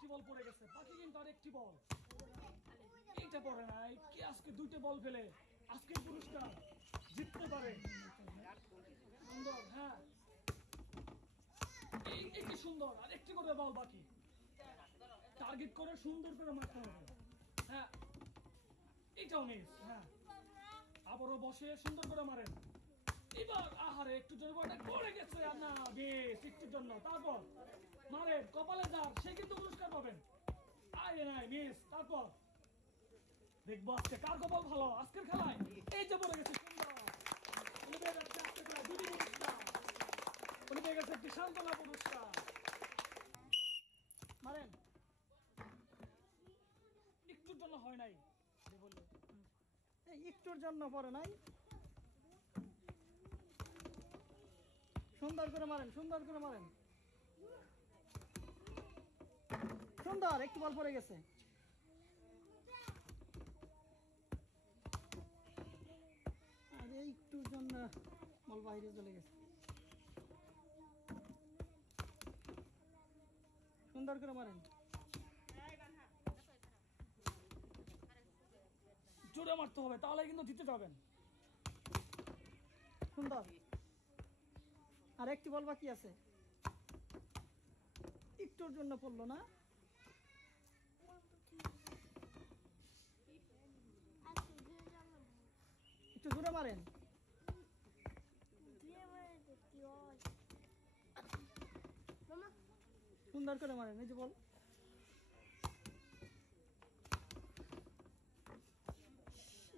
একটি বল পড়ে গেছে, বাকি কিন্তু আর একটি বল। এইটা পড়ে নাই, কি আজকে দুইটা বল ফেলে আজকের পুরস্কার জিততে পারে। সুন্দর, হ্যাঁ একটি সুন্দর, আর একটি করে বল বাকি। টার্গেট করে সুন্দর করে মারতে হবে। হ্যাঁ এটাও মিস। হ্যাঁ আবারও বসে সুন্দর করে মারেন। এবার আহারে একটু জন্য পড়ে গেছে না, বেশ একটুর জন্য। তারপর মারেন, কপালে যার সে কিন্তু পুরস্কার পাবেন। আরে নাই মিস। তারপর দেখবো আজকে কার কপাল ভালো আজকের খেলায়। এই যে পড়ে গেছে সুন্দর, উনি পেয়ে যাচ্ছে আজকে খেলায় দুটি পুরস্কার। উনি পেয়ে গেছে একটি সান্ত্বনা পুরস্কার। মারেন, একটুর জন্য হয় নাই বললো, একটুর জন্য পড়ে নাই। সুন্দর করে মারেন, সুন্দর করে মারেন। সুন্দর, একটু বল পড়ে গেছে। আর একটুর জন্য বল বাইরে চলে গেছে। সুন্দর করে মারেন। জোরে মারতে হবে, তাহলে কিন্তু জিতে যাবেন। সুন্দর, আর একটি বল বাকি আছে। একটুর জন্য পড়লো না। একটু জোরে মারেন। সুন্দর করে মারেন, এই যে বল।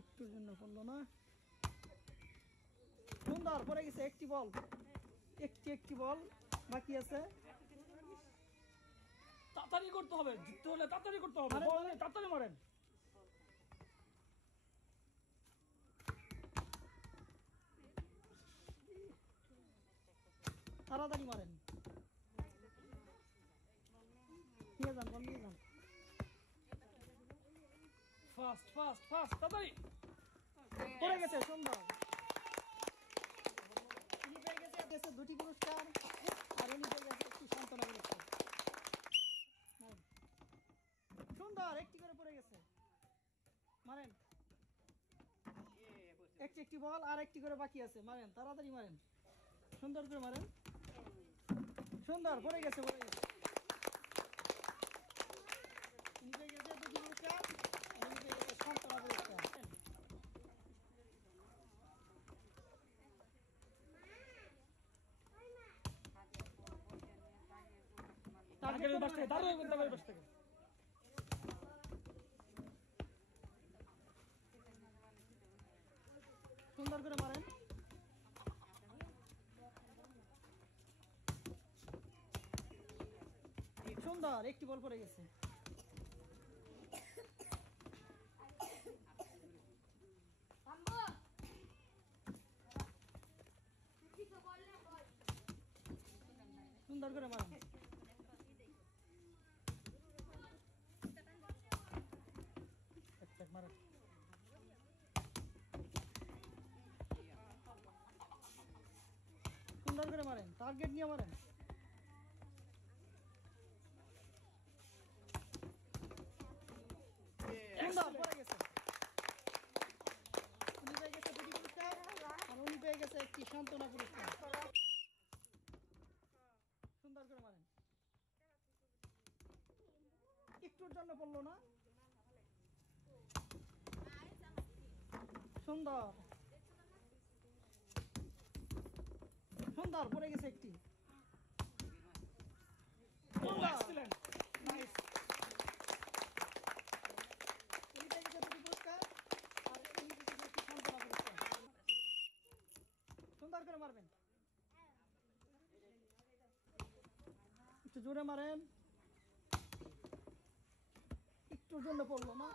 একটুর জন্য পড়লো না। সুন্দর, পড়ে গেছে একটি বল। একটি বল বাকি আছে। তাড়াতাড়ি করতে হবে, জিততে হলে তাড়াতাড়ি করতে হবে। মারেন, বল মারেন। তাড়াতাড়ি মারেন। তাড়াতাড়ি মারেন। নিয়ে যান, বল নিয়ে যান। ফাস্ট ফাস্ট ফাস্ট, তাড়াতাড়ি। পড়ে গেছে, সুন্দর। উনি পেয়ে গেছে দুটি পুরস্কার, আর উনি পেয়ে গেছে একটি সান্ত্বনা পুরস্কার। মারেন। সুন্দর, একটি করে পড়ে গেছে। মারেন, একটি বল আর একটি করে বাকি আছে। মারেন, তাড়াতাড়ি মারেন, সুন্দর করে মারেন। সুন্দর, পড়ে গেছে, পড়ে গেছে। উনি পেয়ে গেছে দুটি পুরস্কার, আর উনি পেয়ে গেছে সান্ত্বনা পুরস্কার। টার্গেটের বাস থেকে টার্গেটের বাস থেকে। সুন্দর করে মারেন। সুন্দর, একটি বল পড়ে গেছে। সুন্দর করে মারেন। মারেন। সুন্দর করে মারেন, টার্গেট নিয়ে মারেন। সুন্দর, পড়ে গেছে। উনি পেয়ে গেছে দুটি পুরস্কার, আর উনি পেয়ে গেছে একটি সান্ত্বনা পুরস্কার। সুন্দর করে মারেন। একটুর জন্য পড়লো না। সুন্দর, সুন্দর, পড়ে গেছে একটি। Excellent, nice. উনি পেয়ে গেছে দুটি পুরস্কার, আর উনি পেয়ে গেছে একটি সান্ত্বনা পুরস্কার। সুন্দর করে মারবেন, একটু জোরে মারেন। একটুর জন্য পড়লো না।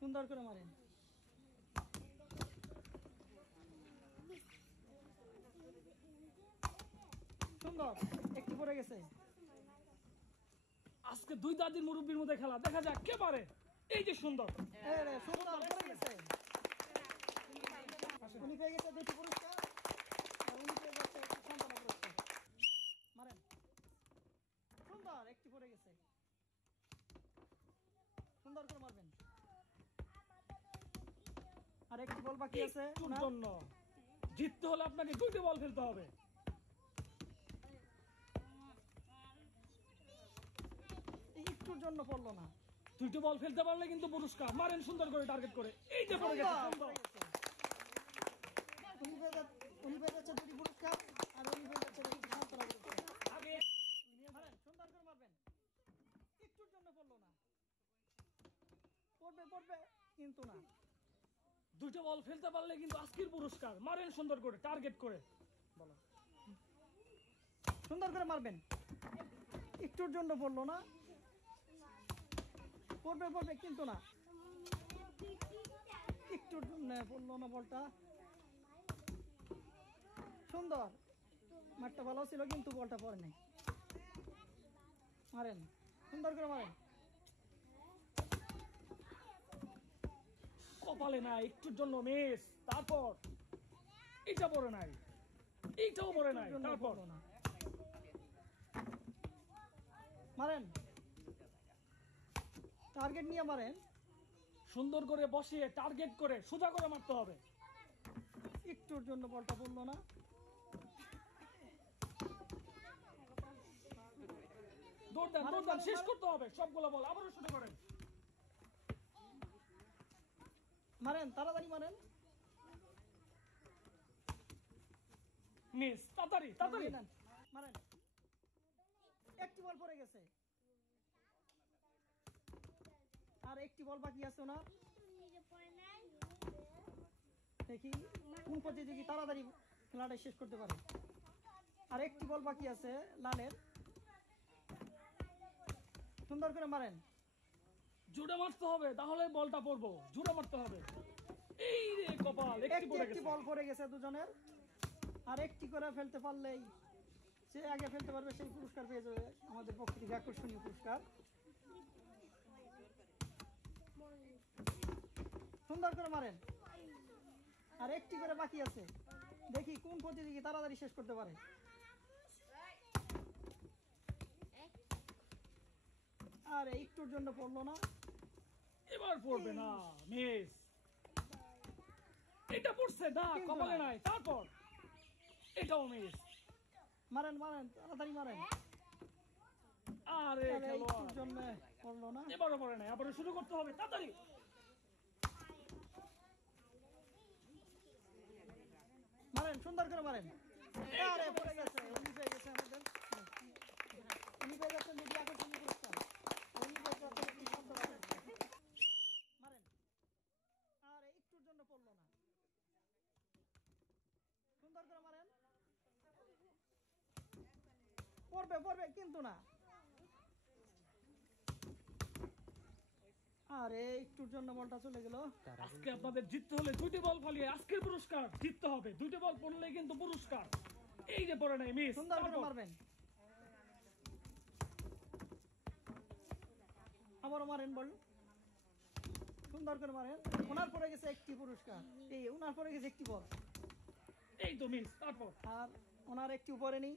সুন্দর করে মারেন। সুন্দর, একটু পড়ে গেছে। আজকে দুই দাদির মুরব্বীর মধ্যে খেলা, দেখা যাক কে পারে। এই যে সুন্দর, এই রে, সুন্দর পড়ে গেছে। উনি পেয়ে গেছে 2টি পুরস্কার আর উনি পেয়ে যাচ্ছে একটি সান্ত্বনা পুরস্কার। মারেন। সুন্দর, একটি পড়ে গেছে। সুন্দর করে মারবেন। আর একটি বল বাকি আছে একটুর ওনার। জন্য জিততে হলে আপনাকে 2টি বল ফেলতে হবে। একটুর জন্য পড়লো না। 2টি বল ফেলতে পারলে কিন্তু পুরস্কার। মারেন সুন্দর করে, টার্গেট করে। এই যে পড়ে গেছে, সুন্দর। উনি পেয়ে যাচ্ছে 2টি পুরস্কার আর উনি পেয়ে যাচ্ছে একটি সান্ত্বনা পুরস্কার। আগে মারেন, সুন্দর করে মারবেন। একটুর জন্য পড়লো না। পড়বে কিন্তু না। 2টা বল ফেলতে পারলে কিন্তু আজকের পুরস্কার। মারেন সুন্দর করে, টার্গেট করে। বলো, সুন্দর করে মারবেন। একটুর জন্য পড়লো না। পড়বে কিন্তু না। একটুর জন্য পড়লো না বলটা। সুন্দর, মারটা ভালো ছিল কিন্তু বলটা পড়ে নাই। মারেন, সুন্দর করে মারেন। কপালে নাই, একটুর জন্য মিস। তারপর এটা পড়ে নাই, এইটাও পড়ে নাই। একটুর জন্য তারপর পড়লো না। মারেন, টার্গেট নিয়ে মারেন। সুন্দর করে বসিয়ে টার্গেট করে সোজা করে মারতে হবে। একটুর জন্য বলটা পড়লো না। দৌড় দেন, শেষ করতে হবে সবগুলো বল। আবারও শুরু করেন। মারেন, তাড়াতাড়ি মারেন। মিস, তাড়াতাড়ি তাড়াতাড়ি। নেন, মারেন। একটি বল পড়ে গেছে আর একটি বল বাকি আছে ওনার। দেখি কোন প্রতিযোগী তাড়াতাড়ি খেলাটা শেষ করতে পারে। আর একটি বল বাকি আছে লালের। সুন্দর করে মারেন। জুড়ে মারতে হবে, তাহলে বলটা পড়বো। জুড়ে মারতে হবে। এই রে কপাল, একটি পড়ে একটি গেছে। বল পড়ে গেছে দুজনের। আর একটি করে ফেলতে পারলেই যে আগে ফেলতে পারবে সেই পুরস্কার পেয়ে যাবে আমাদের পক্ষ থেকে আকর্ষণীয় পুরস্কার। সুন্দর করে মারেন। আর একটি করে বাকি আছে, দেখি কোন প্রতিযোগী তাড়াতাড়ি শেষ করতে পারে। আর একটুর জন্য পড়লো না। এবার পড়বে না, মিস। এটা পড়ছে না, কিন্তু কপালে না। নাই। তারপর এটাও মিস। মারেন, তাড়াতাড়ি মারেন। আরে আর খেলোয়াড়, একটুর জন্য পড়লো না। এবারও পড়ে নাই। আবারও শুরু করতে হবে, তাড়াতাড়ি। মারেন, সুন্দর করে মারেন। আরে পড়ে গেছে। উনি পেয়ে গেছে আমাদের। উনি পেয়ে যাচ্ছেন দুটি আকর্ষণীয় পুরস্কার। উনি পেয়ে যাচ্ছেন একটি সান্ত্বনা পুরস্কার। মারেন। আর একটুর জন্য পড়লো না। সুন্দর করে মারেন। পড়বে কিন্তু না। আরে একটুর জন্য বলটা চলে গেল। আজকে আপনাদের জিততে হলে 2টি বল ফালিয়ে আজকের পুরস্কার জিততে হবে। 2টি বল পড়লে কিন্তু পুরস্কার। এই যে পড়ে নাই, মিস। সুন্দর করে মারবেন। আবারও মারেন বল। সুন্দর করে মারেন। ওনার পড়ে গেছে একটি পুরস্কার। এই ওনার পড়ে গেছে একটি বল। এই তো মিস। তারপর আর ওনার একটি উপরে নেই।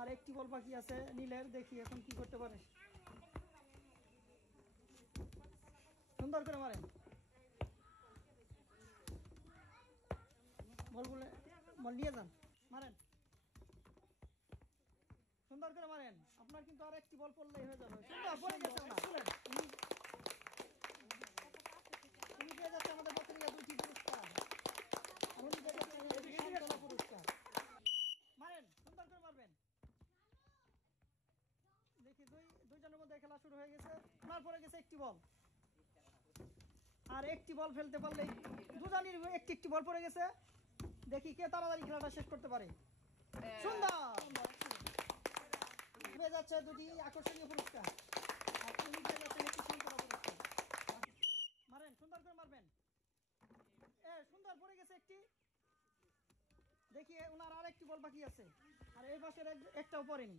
আর একটি বল বাকি আছে নীলের। দেখি এখন কি করতে পারে। সুন্দর করে মারেন। বল নিয়ে যান। মারেন, সুন্দর করে মারেন। আপনার কিন্তু আর একটি বল পড়লেই হয়ে যাবে। সুন্দর পড়ে গেছে ওনার। উনি পেয়ে যাচ্ছে আমাদের পক্ষ থেকে 2টি পুরস্কার। আর উনি পেয়ে যাচ্ছেন একটি সান্ত্বনা পুরস্কার। মারেন, সুন্দর করে মারবেন। দেখি দুইজনের মধ্যে খেলা শুরু হয়ে গেছে। ওনার পরে গেছে একটি বল। আর একটি বল ফেলতে পারলেই দুজনের একটি বল পড়ে গেছে। দেখি কে তাড়াতাড়ি খেলাটা শেষ করতে পারে। সুন্দর পেয়ে যাচ্ছে 2টি আকর্ষণীয় পুরস্কার। আর উনি পেয়ে যাচ্ছেন একটি সান্ত্বনা পুরস্কার। মারেন, সুন্দর করে মারবেন। সুন্দর পড়ে গেছে একটি। দেখি ওনার আর একটি বল বাকি আছে। আর এই পাশের একটাও পড়েনি।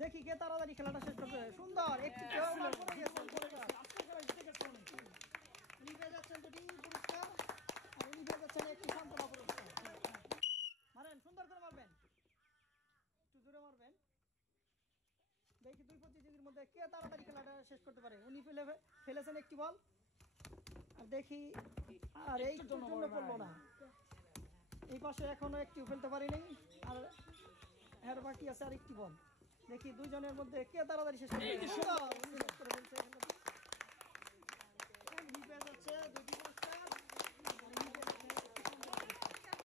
দেখি কে তাড়াতাড়ি খেলাটা শেষ করবে। সুন্দর একটি কেউ বল পড়ে গেছে, পড়ে যাচ্ছে। আজকে খেলা জিতে গেছে অনেক। উনি পেয়ে যাচ্ছেন দুটি পুরস্কার আর উনি পেয়ে যাচ্ছেন একটি সান্ত্বনা পুরস্কার। মারেন, সুন্দর করে মারবেন, একটু জোরে মারবেন। দেখি দুই প্রতিযোগীর মধ্যে কে তাড়াতাড়ি খেলাটা শেষ করতে পারে। উনি ফেলেছেন একটি বল, আর দেখি আর এই জন্য পড়লো না। এই পাশে এখনো একটিও ফেলতে পারিনি, আর এর বাকি আছে আর একটি বল। দেখি দুইজনের মধ্যে কে তাড়াতাড়ি শেষ করতে পারে। সুন্দর, উনি শেষ করে ফেলছে খেলাটি। উনি পেয়ে যাচ্ছে দুটি